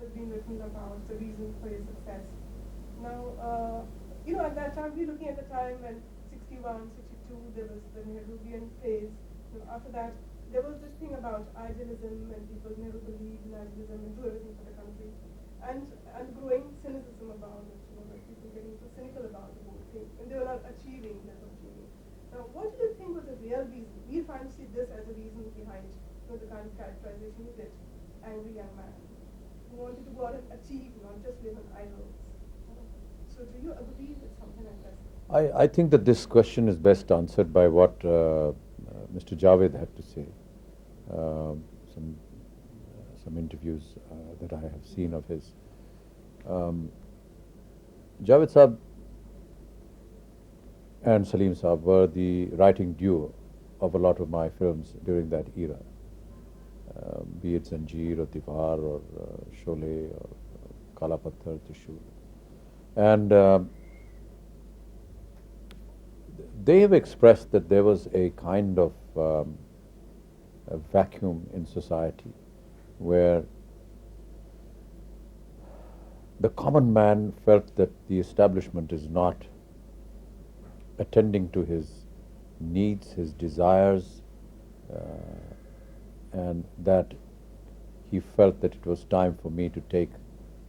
has been written about the reason for his success. Now, at that time, we're looking at the time when 61, 62, there was the Nehruvian phase. After that, there was this thing about idealism and people never believe in idealism and do everything for the country. And growing cynicism about it, like people getting so cynical about the whole thing, and they were not achieving, they were achieving. Now, what do you think was the real reason? We fancy this as a reason behind the kind of characterization you did, angry young man who wanted to go out and achieve, not just live on idols. So do you agree with something like this? I think that this question is best answered by what Mr. Javed had to say. Some interviews that I have seen of his. Javed Saab and Salim Saab were the writing duo of a lot of my films during that era, be it Zanjeer or Deewar or Sholay or Pathar, Trishul. And they have expressed that there was a kind of a vacuum in society where the common man felt that the establishment is not attending to his needs, his desires, and that he felt that it was time for me to take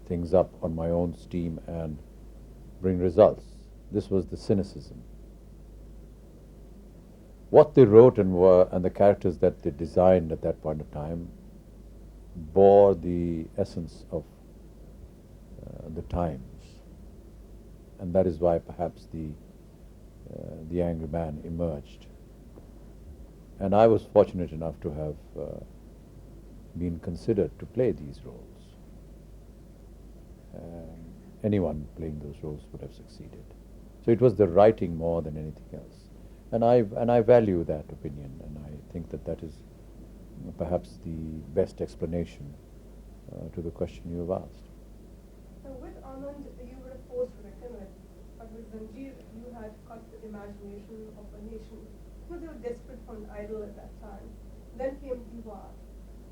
things up on my own steam and bring results. This was the cynicism. What they wrote and the characters that they designed at that point of time bore the essence of the times, and that is why perhaps the angry man emerged. And I was fortunate enough to have been considered to play these roles. Anyone playing those roles would have succeeded. So it was the writing more than anything else. And I value that opinion, and I think that that is perhaps the best explanation to the question you have asked. So with Anand, you were a force to reckon with, but with Zanjeer, you had caught the imagination of a nation. They were desperate for an idol at that time. Then came Deewar.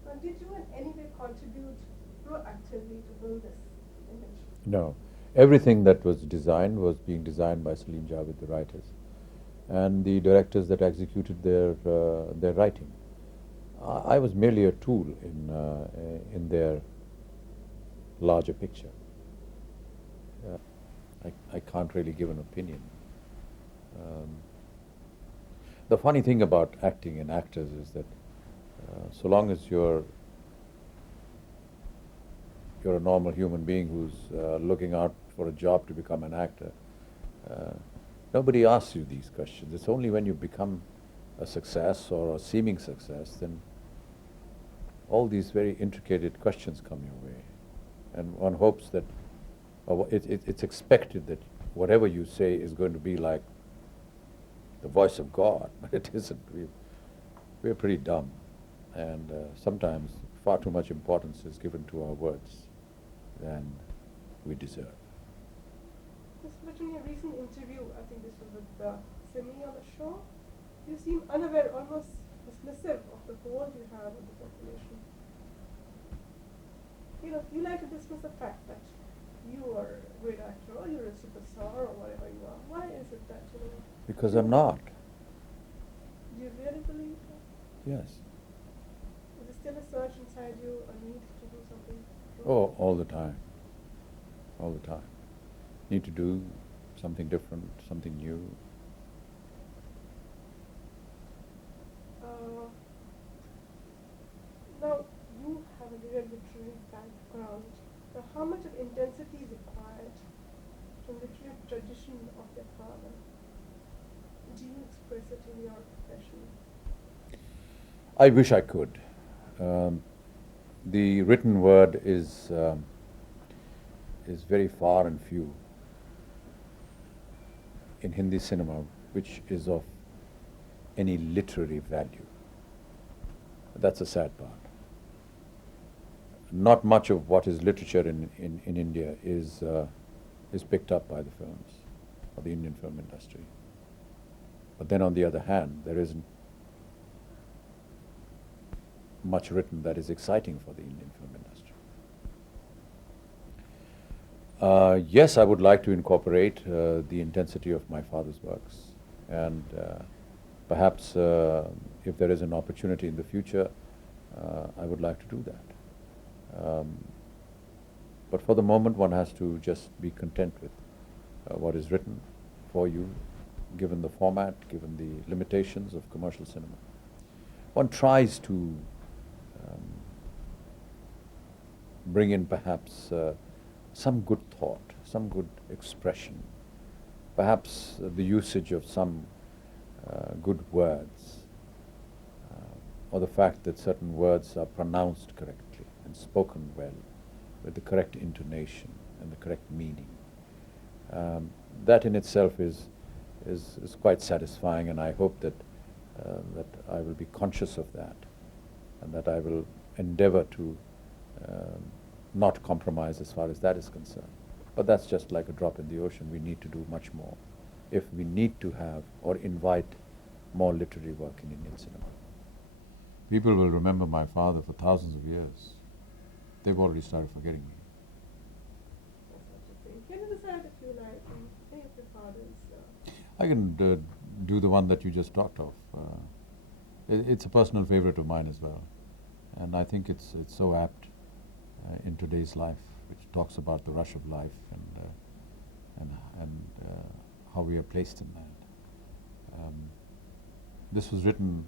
Now, did you in any way contribute proactively to build this image? No. Everything that was designed was being designed by Salim Javed, the writers, and the directors that executed their writing. I was merely a tool in their larger picture. I can't really give an opinion. The funny thing about acting and actors is that so long as you're a normal human being who's looking out for a job to become an actor, nobody asks you these questions. It's only when you become a success or a seeming success, then all these very intricate questions come your way. And one hopes that, it's expected that whatever you say is going to be like the voice of God, but it isn't. We're pretty dumb, and sometimes far too much importance is given to our words than we deserve. But in a recent interview, I think this was with Simi on the show, you seem unaware, almost dismissive of the hold you have on the population. You like to dismiss the fact that you are a great actor, or you're a superstar, or whatever you are. Why is it that Because I'm not. Do you really believe that? Yes. Is there still a surge inside you, a need to do something? Oh, all the time. All the time. Need to do something different, something new. Now, you have a very literary background. Now, how much of intensity is required from the literary tradition of your father? Do you express it in your profession? I wish I could. The written word is very far and few in Hindi cinema, which is of any literary value. That's a sad part. Not much of what is literature in India is picked up by the films or the Indian film industry. But then on the other hand, there isn't much written that is exciting for the Indian film industry. Yes, I would like to incorporate the intensity of my father's works, and perhaps if there is an opportunity in the future, I would like to do that. But for the moment, one has to just be content with what is written for you, given the format, given the limitations of commercial cinema. One tries to bring in perhaps some good thought, some good expression, perhaps the usage of some good words, or the fact that certain words are pronounced correctly and spoken well, with the correct intonation and the correct meaning. That in itself is quite satisfying, and I hope that that I will be conscious of that, and that I will endeavor to not compromise as far as that is concerned. But that's just like a drop in the ocean. We need to do much more if we need to have or invite more literary work in Indian cinema. People will remember my father for thousands of years. They've already started forgetting me. Can you decide if you like any of your father's? I can do the one that you just talked of. It's a personal favorite of mine as well, and I think it's so apt in today's life, which talks about the rush of life and how we are placed in that. This was written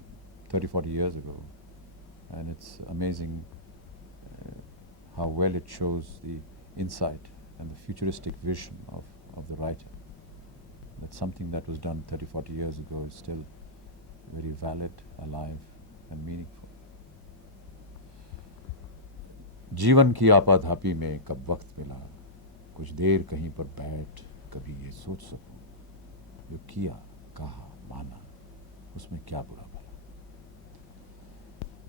30, 40 years ago, and it's amazing how well it shows the insight and the futuristic vision of the writer. That something that was done 30, 40 years ago is still very valid, alive and meaningful. जीवन की आपाधापी में कब वक्त मिला, कुछ देर कहीं पर बैठ कभी ये सोच सकूं, जो किया कहा माना उसमें क्या बुरा भला।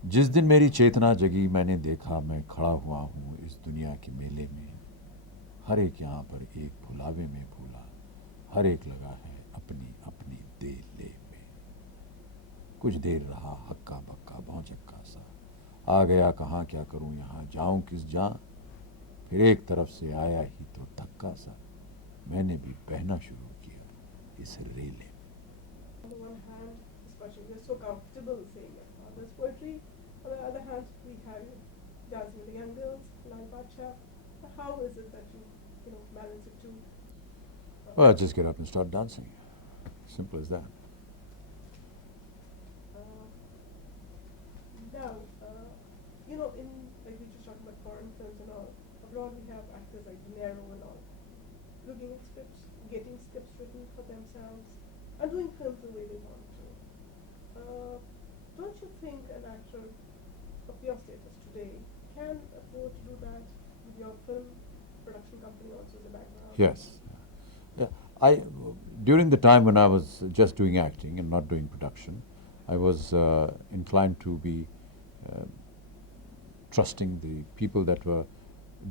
जिस दिन मेरी चेतना जगी मैंने देखा मैं खड़ा हुआ हूँ इस दुनिया के मेले में, हर एक यहाँ पर एक भुलावे में भूला, हर एक लगा है अपनी अपनी दे ले में। कुछ देर रहा हक्का बक्का भौचक्का सा, आ गया कहाँ क्या करूं यहाँ जाऊं किस जा, फिर एक तरफ से आया ही तो धक्का सा, मैंने भी बहना शुरू किया इस रेले। On the one hand, especially you're so comfortable saying your father's poetry. On the other hand, we have Dancing with the Young Girls, Amitabh Bachchan. How is it that you balance the two? Well, just get up and start dancing. Simple as that. Now, in like we just talking about foreign films and all, abroad we have actors like De Niro and all, looking at scripts, getting scripts written for themselves, and doing films the way they want to. Don't you think an actor of your status today can afford to do that with your film production company also as a background? Yes. Yeah. During the time when I was just doing acting and not doing production, I was inclined to be trusting the people that were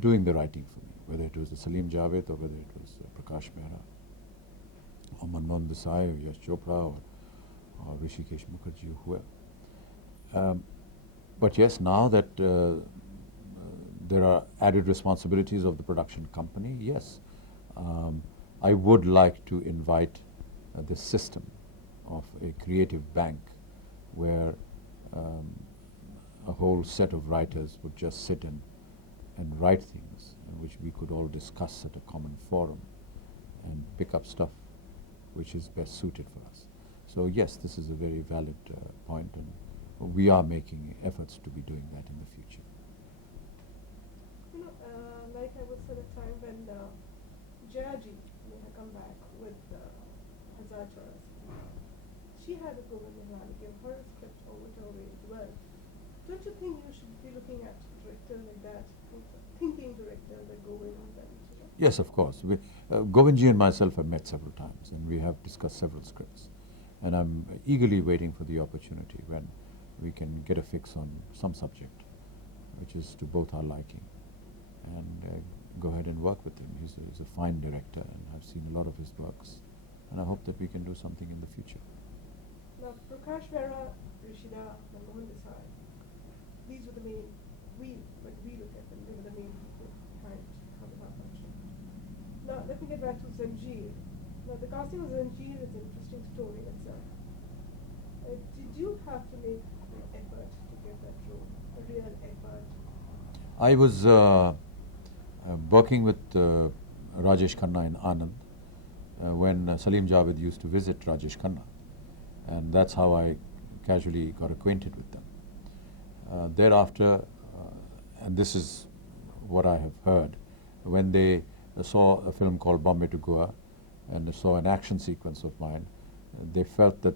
doing the writing for me, whether it was the Salim and Javed or whether it was Prakash Mehra, or Manmohan Desai, or Yash Chopra, or Rishikesh Mukherjee, or whoever. But yes, now that there are added responsibilities of the production company, yes, I would like to invite the system of a creative bank where a whole set of writers would just sit and write things, which we could all discuss at a common forum and pick up stuff which is best suited for us. So yes, this is a very valid point, and we are making efforts to be doing that in the future. Like I was at a time when Jayaji had come back with Hazar Choras. She had a program in Iran, gave her a script over to her way as well. Don't you think you should be looking at directors like that, thinking directors like Govind and Yes, of course. Govindji and myself have met several times, and we have discussed several scripts. And I'm eagerly waiting for the opportunity when we can get a fix on some subject, which is to both our liking, and go ahead and work with him. He's a fine director, and I've seen a lot of his works, and I hope that we can do something in the future. Now, Prakash Mehra, Rishida, and Manmohan Desai, these were the main, when we look at them, they were the main people behind Amitabh Bachchan. back to Zanjeer. Now, the casting of Zanjeer is an interesting story in itself. Did you have to make an effort to get that role, a real effort? I was working with Rajesh Khanna in Anand when Salim Javed used to visit Rajesh Khanna, and that's how I casually got acquainted with them. Thereafter, and this is what I have heard, when they saw a film called Bombay to Goa and saw an action sequence of mine, they felt that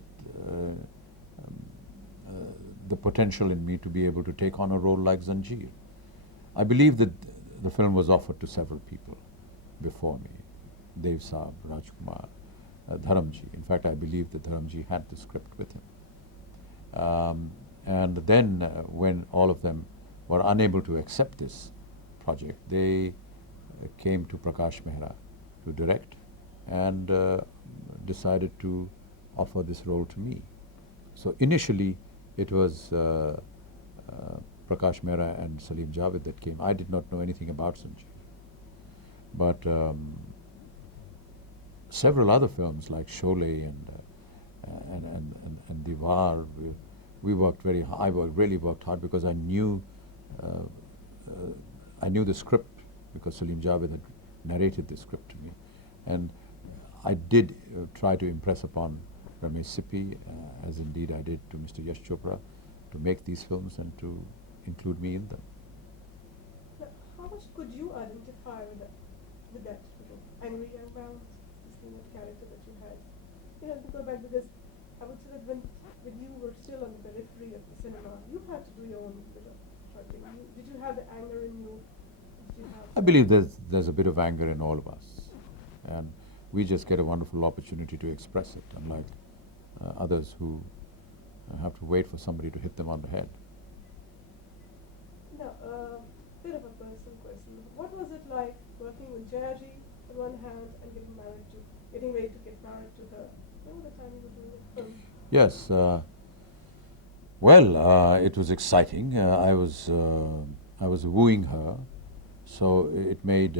the potential in me to be able to take on a role like Zanjeer. I believe that the film was offered to several people before me. Dev Saab, Rajkumar, Dharamji. In fact, I believe that Dharamji had the script with him. And then when all of them were unable to accept this project, they came to Prakash Mehra to direct and decided to offer this role to me. So initially it was Prakash Mehra and Salim Javed that came. I did not know anything about Zanjeer. But several other films like Sholay and Deewar, we worked very hard. I really worked hard because I knew the script because Salim Javed had narrated the script to me, and I did try to impress upon Ramesh Sippy, as indeed I did to Mr. Yash Chopra, to make these films and to include me in them. Now, how much could you identify with that angry young man, this character that you had? You know, to go back, because I would say that when you were still on the periphery of the cinema, you had to do your own bit of writing. Did you have the anger in you? I believe there's a bit of anger in all of us, and we just get a wonderful opportunity to express it, unlike others who have to wait for somebody to hit them on the head. Now, bit of a personal question. What was it like working with Jayaji on one hand and getting ready to get married to her? Remember the time you were doing the film? Yes. Well, it was exciting. I was wooing her, so it made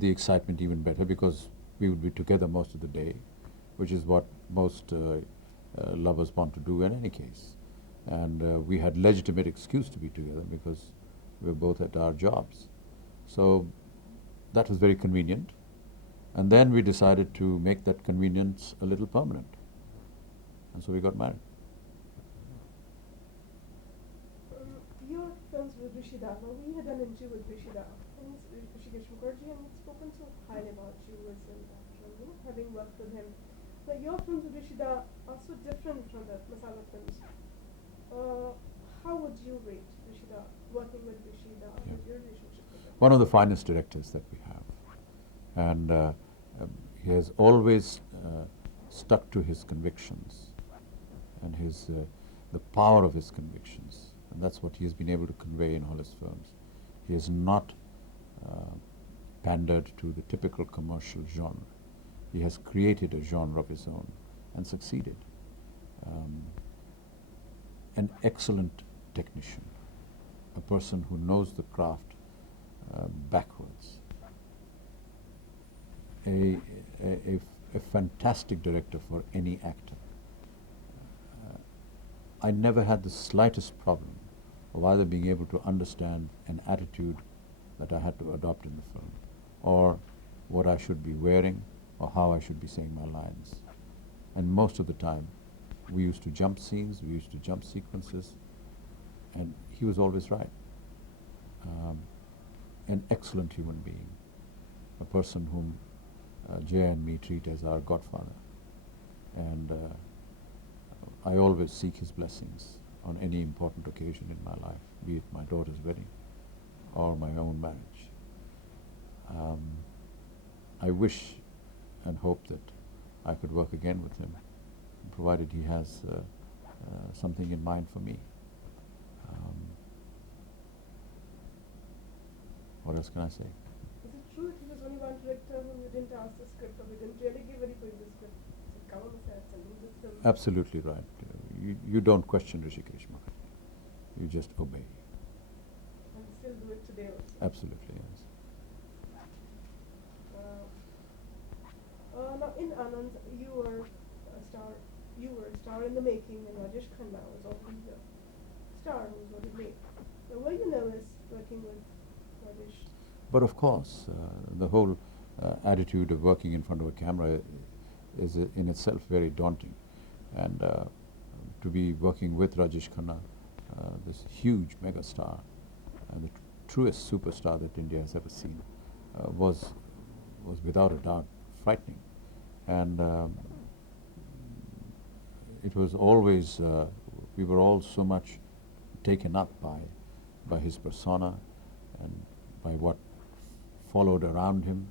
the excitement even better because we would be together most of the day, which is what most lovers want to do in any case. And we had legitimate excuse to be together because we were both at our jobs. So that was very convenient. And then we decided to make that convenience a little permanent. And so we got married. Your films with Rishida, now we had done an interview with Rishida, and Rishikesh Mukherjee, and he's spoken so highly about you as an actor, having worked with him. But your films with Rishida are so different from the Masala films. How would you rate Rishida, working with Rishida, with your relationship with him? One of the finest directors that we have. And he has always stuck to his convictions and the power of his convictions. And that's what he has been able to convey in all his films. He has not pandered to the typical commercial genre. He has created a genre of his own and succeeded. An excellent technician, a person who knows the craft backwards, a fantastic director for any actor. I never had the slightest problem of either being able to understand an attitude that I had to adopt in the film, or what I should be wearing, or how I should be saying my lines. And most of the time, we used to jump scenes, we used to jump sequences, and he was always right. An excellent human being, a person whom Jay and me treat as our godfather. And I always seek his blessings on any important occasion in my life, be it my daughter's wedding or my own marriage. I wish and hope that I could work again with him, provided he has something in mind for me. What else can I say? Is it true that he was only one director whom you didn't ask the script, or we didn't really give anybody the script? He said, come on the set and do this film. Absolutely right. You don't question Rishikesh Mukherjee. You just obey. And still do it today also. Absolutely, yes. in Anand, you were a star. You were a star in the making, and Rajesh Khanna was already the star who was already made. So were you nervous working with Rajesh? But of course, the whole attitude of working in front of a camera is in itself very daunting. And to be working with Rajesh Khanna, this huge mega star, and the truest superstar that India has ever seen, was without a doubt frightening. And it was always, we were all so much taken up by his persona and by what followed around him,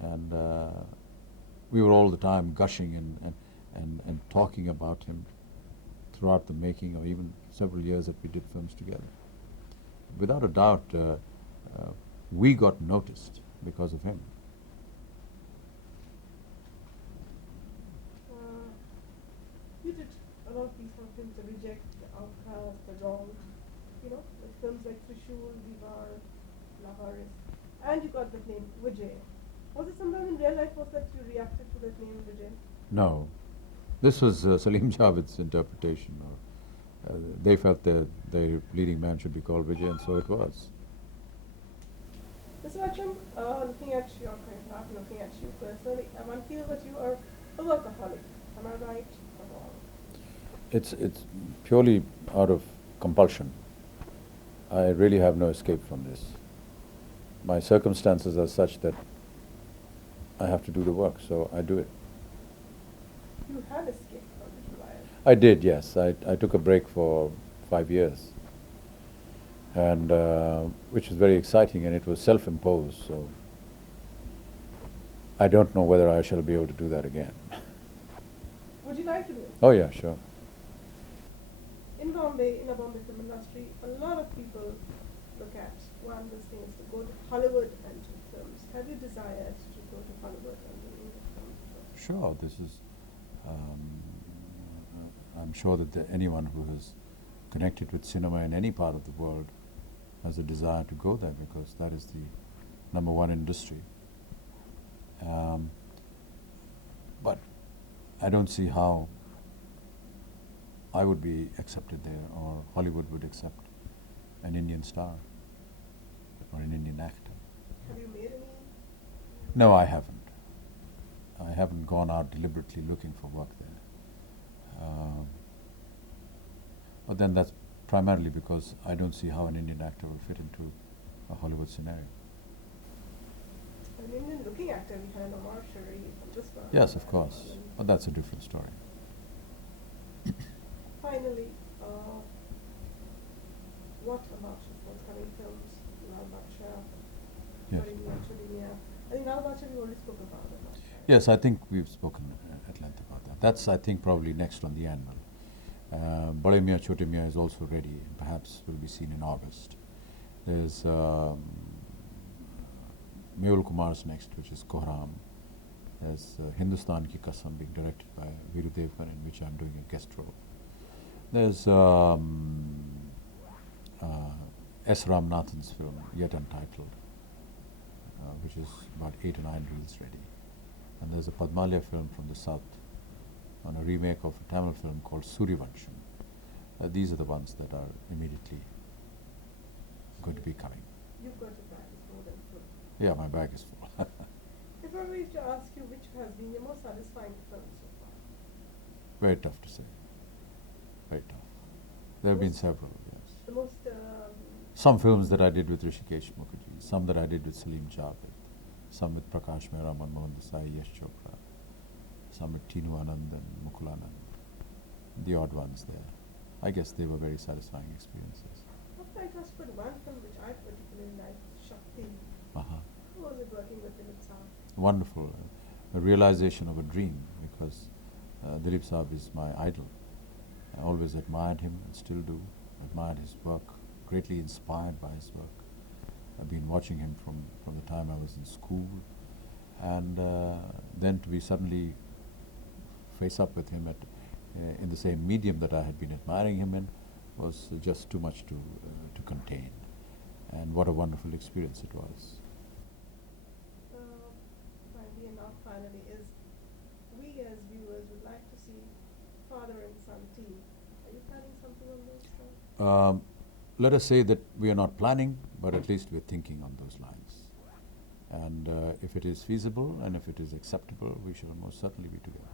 and we were all the time gushing and talking about him throughout the making of even several years that we did films together. Without a doubt, we got noticed because of him. You did a lot of these kind of films, the reject, the outcast, the wrong, you know, with films like Trishul, Deewar, Lavaris, and you got that name, Vijay. Was it sometime in real life was that you reacted to that name, Vijay? No, this was Salim Javed's interpretation. They felt that their leading man should be called Vijay, and so it was. Mr. Bachchan, looking at your career path, looking at you personally, one feels that you are a workaholic. Am I right or wrong? It's purely out of compulsion. I really have no escape from this. My circumstances are such that I have to do the work, so I do it. You have escaped from this life. I did, yes. I took a break for 5 years, and which was very exciting, and it was self-imposed, so I don't know whether I shall be able to do that again. Would you like to do it? Oh yeah, sure. In Bombay, in the Bombay film industry, a lot of people look at one of those things to go to Hollywood and do films. Have you desired to go to Hollywood and do English films? Sure, this is. I'm sure that anyone who is connected with cinema in any part of the world has a desire to go there, because that is the #1 industry. But I don't see how I would be accepted there, or Hollywood would accept an Indian star or an Indian actor. Have you made any? No, I haven't. I haven't gone out deliberately looking for work there. But then that's primarily because I don't see how an Indian actor will fit into a Hollywood scenario. An Indian looking actor, we had Omar Sharif from this one. Yes, of course. But that's a different story. Finally, what about your forthcoming films? Lal Baksha, Yes. I think Lal Baksha we already spoke about it. Yes, I think we've spoken at length about that. That's, I think, probably next on the anvil. Bade Miyan Chote Miyan is also ready, and perhaps will be seen in August. There's Mehul Kumar's next, which is Kohram. There's Hindustan Ki Kasam being directed by Veeru Devgan, in which I'm doing a guest role. There's S. Ramanathan's film, yet untitled, which is about 8 or 9 reels ready. And there's a Padmalya film from the south on a remake of a Tamil film called Suryavansham. These are the ones that are immediately going to be coming. You've got your bag more than full. Yeah, my bag is full. If I were to ask you which has been your most satisfying film so far? Very tough to say. Very tough. There have been several, yes. The most... Some films that I did with Rishikesh Mukherjee, some that I did with Salim Javed, some with Prakash Mehra, Manmohan Desai, Yash Chopra, some with Tinu Anand and Mukul Anand, the odd ones there. I guess they were very satisfying experiences. After I touched with one film which I particularly liked, Shakti. Uh-huh. How was it working with Dilip Saab? Wonderful. A realization of a dream, because Dilip Saab is my idol. I always admired him and still do. Admired his work, greatly inspired by his work. I've been watching him from the time I was in school, and then to be suddenly face up with him in the same medium that I had been admiring him in was just too much to contain. And what a wonderful experience it was. Finally, and not finally, is celebrity father and son team. Are you planning something on those fronts? Let us say that we are not planning, but at least we're thinking on those lines. And if it is feasible and if it is acceptable, we shall most certainly be together.